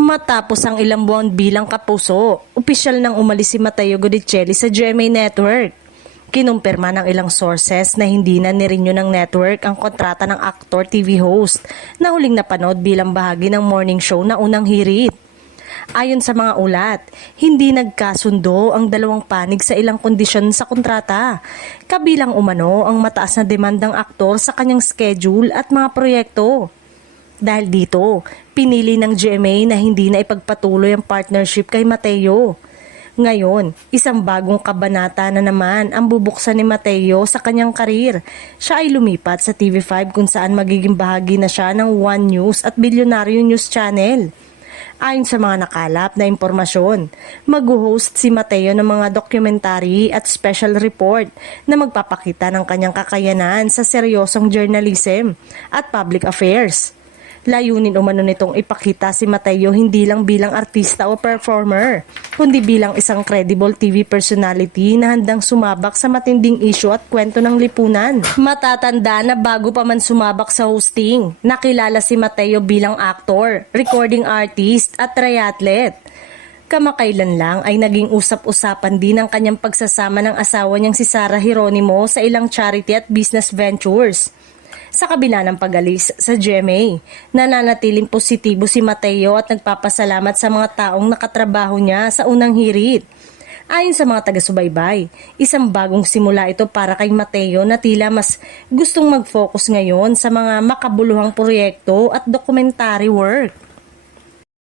Matapos ang ilang buwan bilang kapuso, opisyal nang umalis si Mateo Godicelli sa GMA Network. Kinumpirma ng ilang sources na hindi na nirenew ng network ang kontrata ng aktor TV host na huling napanood bilang bahagi ng morning show na Unang Hirit. Ayon sa mga ulat, hindi nagkasundo ang dalawang panig sa ilang kondisyon sa kontrata, kabilang umano ang mataas na demandang aktor sa kanyang schedule at mga proyekto. Dahil dito, pinili ng GMA na hindi na ipagpatuloy ang partnership kay Mateo. Ngayon, isang bagong kabanata na naman ang bubuksan ni Mateo sa kanyang karir. Siya ay lumipat sa TV5 kung saan magiging bahagi na siya ng One News at Bilyonaryo News Channel. Ayon sa mga nakalap na impormasyon, mag-host si Mateo ng mga documentary at special report na magpapakita ng kanyang kakayanan sa seryosong journalism at public affairs. Layunin umano nitong ipakita si Mateo hindi lang bilang artista o performer, kundi bilang isang credible TV personality na handang sumabak sa matinding issue at kwento ng lipunan. Matatanda na bago pa man sumabak sa hosting, nakilala si Mateo bilang actor, recording artist at triathlete. Kamakailan lang ay naging usap-usapan din ang kanyang pagsasama ng asawa niyang si Sarah Geronimo sa ilang charity at business ventures. Sa kabila ng pag-alis sa GMA, nananatiling positibo si Mateo at nagpapasalamat sa mga taong nakatrabaho niya sa Unang Hirit. Ayon sa mga taga-subaybay, isang bagong simula ito para kay Mateo na tila mas gustong mag-focus ngayon sa mga makabuluhang proyekto at documentary work.